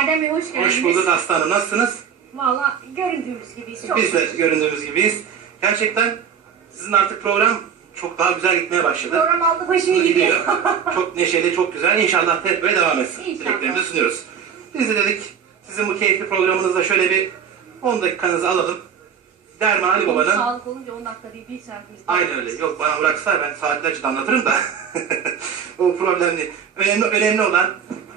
Erdem Bey hoş geldiniz. Hoş bulduk aslanım. Nasılsınız? Valla göründüğümüz gibiyiz. Çok Biz de göründüğümüz gibiyiz. Gerçekten sizin artık program çok daha güzel gitmeye başladı. Program aldı başını Hızlı gidiyor. çok neşeli, çok güzel. İnşallah hep böyle devam etsin. İnşallah. Dileklerimizi sunuyoruz. Biz de dedik sizin bu keyifli programınızda şöyle bir 10 dakikanızı alalım. Derman Ali Baba'nın Sağlık olunca 10 dakika değil, 1 saat biz. Aynen öyle. Yok bana bıraksa ben saatlerce de anlatırım da. o problem değil. Önemli, önemli olan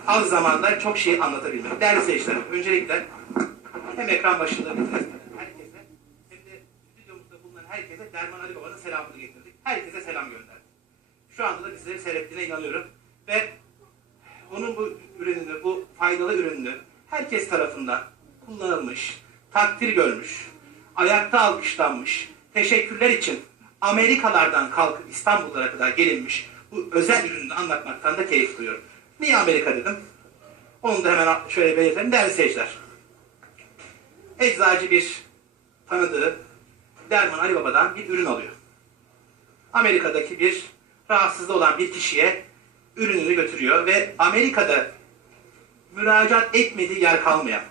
az zamanda çok şey anlatabilmek. Değerli seyirciler, öncelikle hem ekran başında herkese hem de stüdyomuzda bulunan herkese Derman Ali Baba'nın selamını getirdik. Herkese selam gönderdik. Şu anda da bizleri seyrettiğine inanıyorum. Ve onun bu ürününü, bu faydalı ürününü herkes tarafından kullanılmış, takdir görmüş, ayakta alkışlanmış, teşekkürler için Amerikalardan kalkıp İstanbullara kadar gelinmiş bu özel ürünü anlatmaktan da keyif duyuyorum. Niye Amerika dedim? Onu da hemen şöyle belirtelim. Değerli seyirciler. Eczacı bir tanıdığı Derman Ali Baba'dan bir ürün alıyor. Amerika'daki bir rahatsızlığı olan bir kişiye ürününü götürüyor ve Amerika'da müracaat etmediği yer kalmayan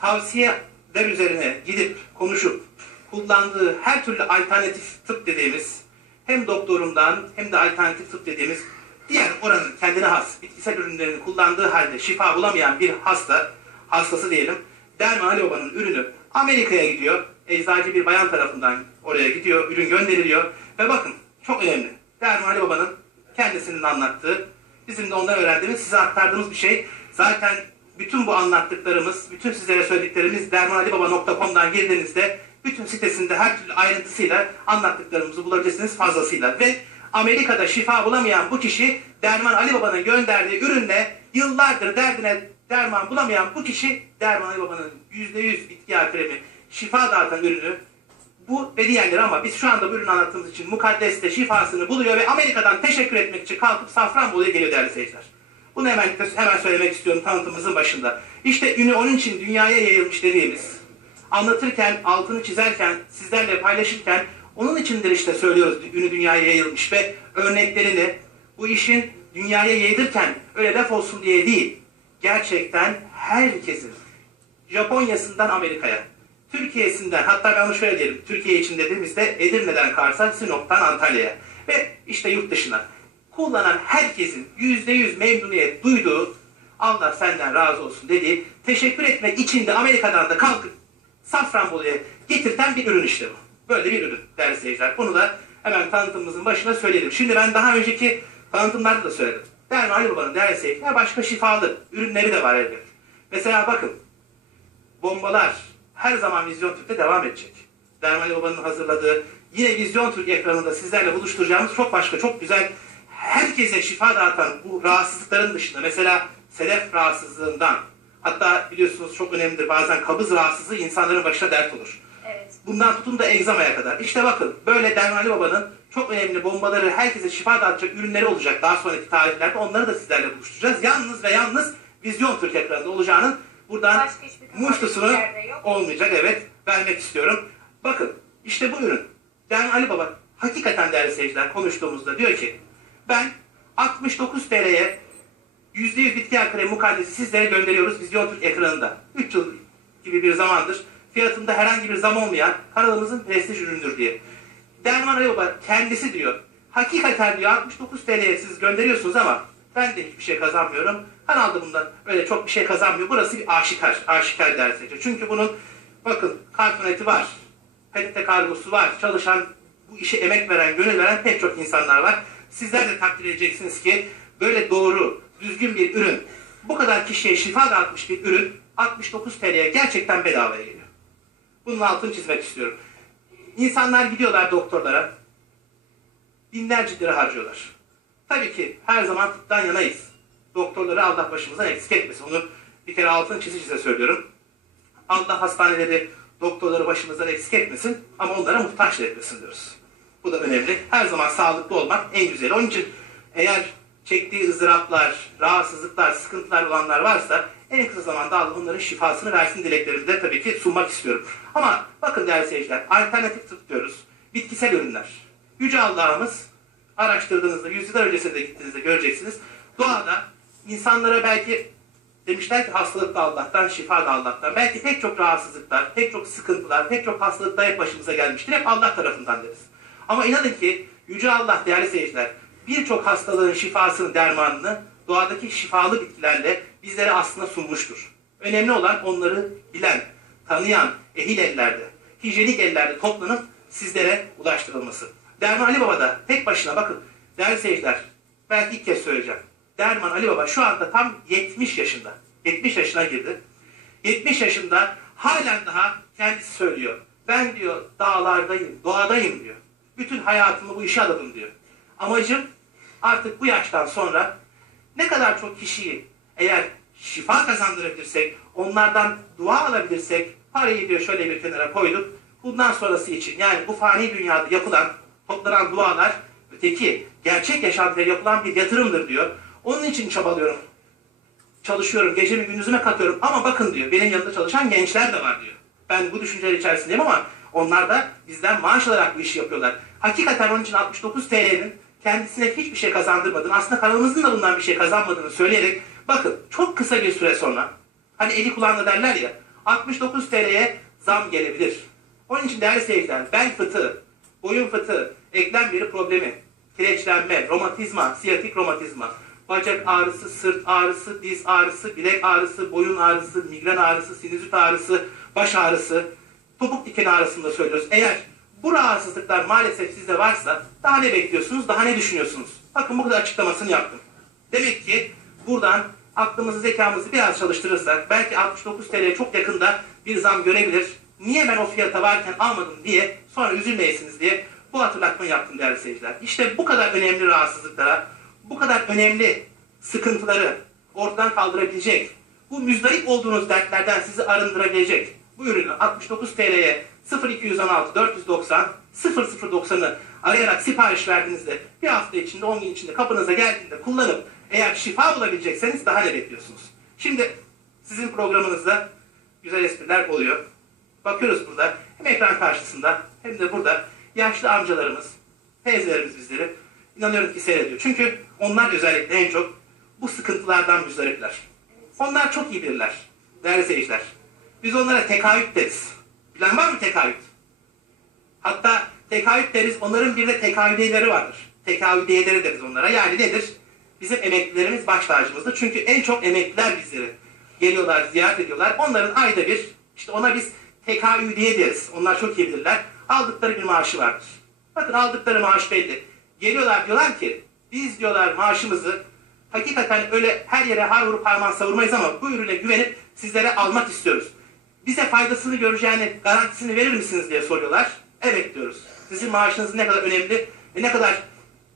tavsiyeler üzerine gidip konuşup kullandığı her türlü alternatif tıp dediğimiz hem doktorundan hem de alternatif tıp dediğimiz diğer oranın kendine has bitkisel ürünlerini kullandığı halde şifa bulamayan bir hasta, hastası diyelim, Derman Ali Baba'nın ürünü Amerika'ya gidiyor. Eczacı bir bayan tarafından oraya gidiyor, ürün gönderiliyor ve bakın çok önemli. Derman Ali kendisinin anlattığı, bizim de ondan öğrendiğimiz, size aktardığımız bir şey. Zaten bütün bu anlattıklarımız, bütün sizlere söylediklerimiz dermanalibaba.com'dan girdiğinizde bütün sitesinde her türlü ayrıntısıyla anlattıklarımızı bulabilirsiniz fazlasıyla. Ve Amerika'da şifa bulamayan bu kişi Derman Ali Baba'nın gönderdiği ürünle yıllardır derdine derman bulamayan bu kişi Derman Ali Baba'nın %100 bitki kremi şifa dağıtan ürünü bu ve diğerleri ama biz şu anda bu ürünü anlattığımız için mukaddeste şifasını buluyor ve Amerika'dan teşekkür etmek için kalkıp Safranbolu'ya geliyor değerli seyirciler. Bunu hemen hemen söylemek istiyorum tanıtımımızın başında. İşte ünü onun için dünyaya yayılmış dediğimiz, anlatırken, altını çizerken, sizlerle paylaşırken onun içindir işte söylüyoruz ünü dünyaya yayılmış ve örneklerini bu işin dünyaya yayılırken öyle laf olsun diye değil, gerçekten herkesin Japonya'sından Amerika'ya, Türkiye'sinden hatta ben şöyle diyelim, Türkiye için dediğimizde Edirne'den Kars'a, Sinop'tan Antalya'ya ve işte yurt dışına kullanan herkesin yüzde yüz memnuniyet duyduğu Allah senden razı olsun dediği teşekkür etmek için de Amerika'dan da kalkıp Safranbolu'ya getirten bir ürün işte bu. Böyle bir ürün değerli seyirciler. Bunu da hemen tanıtımımızın başına söyleyelim. Şimdi ben daha önceki tanıtımlarda da söyledim. Derman Ali Baba'nın değerli seyirciler başka şifalı ürünleri de var elbette. Mesela bakın bombalar her zaman Vizyon Türk'te devam edecek. Derman Ali Baba'nın hazırladığı yine Vizyon Türk ekranında sizlerle buluşturacağımız çok başka çok güzel herkese şifa dağıtan bu rahatsızlıkların dışında mesela sedef rahatsızlığından hatta biliyorsunuz çok önemlidir bazen kabız rahatsızlığı insanların başına dert olur. Evet. Bundan tutun da egzamaya kadar. İşte bakın böyle Derman Ali Baba'nın çok önemli bombaları herkese şifa dağıtacak ürünleri olacak daha sonraki tarihlerde. Onları da sizlerle buluşturacağız. Yalnız ve yalnız Vizyon Türk ekranında olacağının buradan muştusunu olmayacak. Evet vermek istiyorum. Bakın işte bu ürün. Derman Ali Baba hakikaten değerli seyirciler konuştuğumuzda diyor ki ben 69 TL'ye %100 bitki kremi mukaddesi sizlere gönderiyoruz Vizyon Türk ekranında. 3 yıl gibi bir zamandır fiyatında herhangi bir zam olmayan kanalımızın prestij ürünüdür diye. Derman Baba kendisi diyor. Hakikaten diyor 69 TL'ye siz gönderiyorsunuz ama ben de hiçbir şey kazanmıyorum. Kanalda bundan öyle çok bir şey kazanmıyor. Burası bir aşikar, aşikar dersi. Çünkü bunun bakın kartoneti var. PTT kargosu var. Çalışan, bu işe emek veren, gönül veren pek çok insanlar var. Sizler de takdir edeceksiniz ki böyle doğru, düzgün bir ürün, bu kadar kişiye şifa dağıtmış bir ürün 69 TL'ye gerçekten bedavaya geliyor. Bunun altını çizmek istiyorum. İnsanlar gidiyorlar doktorlara, binlerce lira harcıyorlar. Tabii ki her zaman tıptan yanayız. Doktorları Allah başımızdan eksik etmesin. Onu bir kere altını çize çize söylüyorum. Allah hastaneleri, doktorları başımızdan eksik etmesin ama onlara muhtaç etmesin diyoruz. Bu da önemli. Her zaman sağlıklı olmak en güzeli. Onun için eğer çektiği ızdıraplar, rahatsızlıklar, sıkıntılar olanlar varsa en kısa zamanda Allah onların şifasını versin dileklerimi de tabii ki sunmak istiyorum. Ama bakın değerli seyirciler, alternatif tıp diyoruz. Bitkisel ürünler. Yüce Allah'ımız araştırdığınızda, yüzyıllar öncesinde gittiğinizde göreceksiniz. Doğada insanlara belki Demişler ki hastalık da Allah'tan, şifa da Allah'tan. Belki pek çok rahatsızlıklar, pek çok sıkıntılar, pek çok hastalıklar hep başımıza gelmiştir. Hep Allah tarafından deriz. Ama inanın ki Yüce Allah değerli seyirciler birçok hastalığın şifasını, dermanını doğadaki şifalı bitkilerle bizlere aslında sunmuştur. Önemli olan onları bilen, tanıyan, ehil ellerde, hijyenik ellerde toplanıp sizlere ulaştırılması. Derman Ali Baba da tek başına bakın değerli seyirciler belki ilk kez söyleyeceğim. Derman Ali Baba şu anda tam 70 yaşında. 70 yaşına girdi. 70 yaşında halen daha kendisi söylüyor. Ben diyor dağlardayım, doğadayım diyor. Bütün hayatımı bu işe adadım diyor. Amacım artık bu yaştan sonra ne kadar çok kişiyi eğer şifa kazandırabilirsek, onlardan dua alabilirsek, parayı diyor şöyle bir kenara koyduk. Bundan sonrası için yani bu fani dünyada yapılan, toplanan dualar öteki gerçek yaşantıya yapılan bir yatırımdır diyor. Onun için çabalıyorum. Çalışıyorum, gecemi gündüzüme katıyorum ama bakın diyor benim yanında çalışan gençler de var diyor. Ben bu düşünceler içerisindeyim ama onlar da bizden maaş alarak bu işi yapıyorlar. Hakikaten onun için 69 TL'nin kendisine hiçbir şey kazandırmadığını, aslında kanalımızın da bundan bir şey kazanmadığını söyleyerek bakın çok kısa bir süre sonra hani eli kulağında derler ya 69 TL'ye zam gelebilir. Onun için değerli seyirciler bel fıtığı, boyun fıtığı, eklem biri problemi, kireçlenme, romatizma, siyatik romatizma, bacak ağrısı, sırt ağrısı, diz ağrısı, bilek ağrısı, boyun ağrısı, migren ağrısı, sinüzit ağrısı, baş ağrısı, topuk dikeni ağrısını da söylüyoruz. Eğer bu rahatsızlıklar maalesef sizde varsa daha ne bekliyorsunuz, daha ne düşünüyorsunuz? Bakın bu kadar açıklamasını yaptım. Demek ki buradan aklımızı, zekamızı biraz çalıştırırsak belki 69 TL'ye çok yakında bir zam görebilir. Niye ben o fiyata varken almadım diye sonra üzülmeyesiniz diye bu hatırlatmayı yaptım değerli seyirciler. İşte bu kadar önemli rahatsızlıklara, bu kadar önemli sıkıntıları ortadan kaldırabilecek, bu müzdarip olduğunuz dertlerden sizi arındırabilecek bu ürünü 69 TL'ye 0216 490 0090'ı arayarak sipariş verdiğinizde bir hafta içinde 10 gün içinde kapınıza geldiğinde kullanıp eğer şifa bulabilecekseniz daha ne bekliyorsunuz? Şimdi sizin programınızda güzel espriler oluyor. Bakıyoruz burada hem ekran karşısında hem de burada yaşlı amcalarımız, teyzelerimiz bizleri inanıyorum ki seyrediyor. Çünkü onlar özellikle en çok bu sıkıntılardan müzdaripler. Onlar çok iyi bilirler. Değerli seyirciler. Biz onlara tekahüt deriz. Tekahüt? Hatta tekahüt deriz. Onların bir de tekahüdiyeleri vardır. Tekahüdiyeleri deriz onlara. Yani nedir? Bizim emeklilerimiz baş tacımızdır. Çünkü en çok emekliler bizleri geliyorlar, ziyaret ediyorlar. Onların ayda bir, işte ona biz tekahüdiye deriz. Onlar çok iyi bilirler. Aldıkları bir maaşı vardır. Bakın aldıkları maaş belli. Geliyorlar diyorlar ki, biz diyorlar maaşımızı hakikaten öyle her yere har vurup harman savurmayız ama bu ürüne güvenip sizlere almak istiyoruz. Bize faydasını göreceğini garantisini verir misiniz diye soruyorlar. Evet diyoruz. Sizin maaşınızın ne kadar önemli ve ne kadar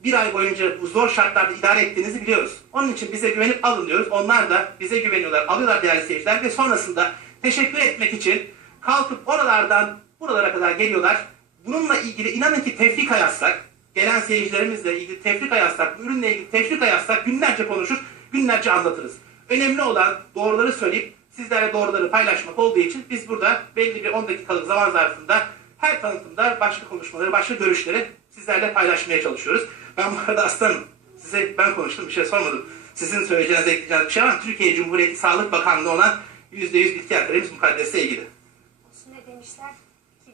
bir ay boyunca bu zor şartlarda idare ettiğinizi biliyoruz. Onun için bize güvenip alın diyoruz. Onlar da bize güveniyorlar. Alıyorlar değerli seyirciler ve sonrasında teşekkür etmek için kalkıp oralardan buralara kadar geliyorlar. Bununla ilgili inanın ki tefrika yazsak, gelen seyircilerimizle ilgili tefrika yazsak, ürünle ilgili tefrika yazsak günlerce konuşur, günlerce anlatırız. Önemli olan doğruları söyleyip sizlerle doğruları paylaşmak olduğu için biz burada belli bir 10 dakikalık zaman zarfında her tanıtımda başka konuşmaları, başka görüşleri sizlerle paylaşmaya çalışıyoruz. Ben bu arada aslanım, size ben konuştum bir şey sormadım. Sizin söyleyeceğiniz, ekleyeceğiniz bir şey var mı? Türkiye Cumhuriyeti Sağlık Bakanlığı olan %100 bitki akademimiz mukaddesle ilgili. Şimdi demişler ki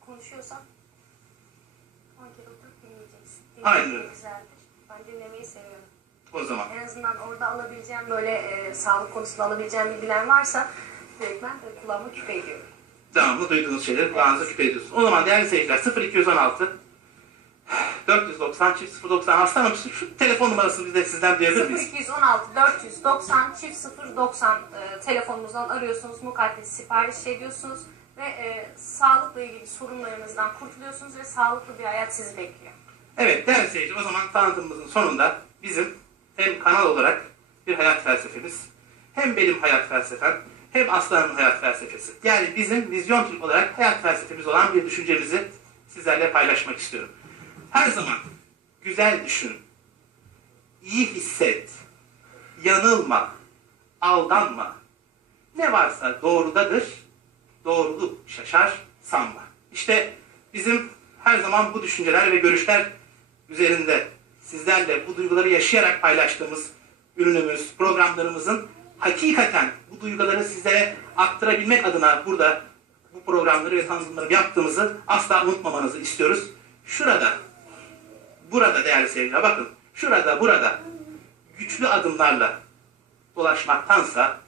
konuşuyorsan 10 kere oturup dinleyeceksin. Aynen öyle. Güzeldir. Ben dinlemeyi seviyorum. O zaman. En azından orada alabileceğim böyle e, sağlık konusunda alabileceğim bilgiler varsa direkt ben e, kulağıma küpe ediyorum. Devamlı duyduğunuz şeyleri kulağınıza küpe ediyorsunuz. O zaman değerli seyirciler 0216 490 çift 090 aslanım şu, şu telefon numarasını biz de sizden duyabilir miyiz? 0216 490 çift 090 e, telefonunuzdan arıyorsunuz, mukaddes sipariş ediyorsunuz ve e, sağlıkla ilgili sorunlarınızdan kurtuluyorsunuz ve sağlıklı bir hayat sizi bekliyor. Evet değerli seyirci o zaman tanıtımımızın sonunda bizim hem kanal olarak bir hayat felsefemiz hem benim hayat felsefem hem Aslan'ın hayat felsefesi. Yani bizim vizyon Türk olarak hayat felsefemiz olan bir düşüncemizi sizlerle paylaşmak istiyorum. Her zaman güzel düşün, iyi hisset, yanılma, aldanma. Ne varsa doğrudadır, doğruluk şaşar sanma. İşte bizim her zaman bu düşünceler ve görüşler üzerinde sizlerle bu duyguları yaşayarak paylaştığımız ürünümüz, programlarımızın hakikaten bu duyguları sizlere aktarabilmek adına burada bu programları ve tanıtımları yaptığımızı asla unutmamanızı istiyoruz. Şurada, burada değerli seyirciler bakın, şurada, burada güçlü adımlarla dolaşmaktansa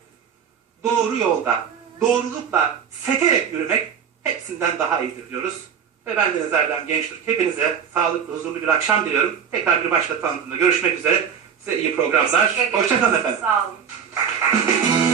doğru yolda, doğrulukla sekerek yürümek hepsinden daha iyidir diyoruz. Ve ben Deniz Erdem Gençtürk. Hepinize sağlıklı, huzurlu bir akşam diliyorum. Tekrar bir başka tanıtımda görüşmek üzere. Size iyi programlar. Hoşçakalın efendim. Sağ olun.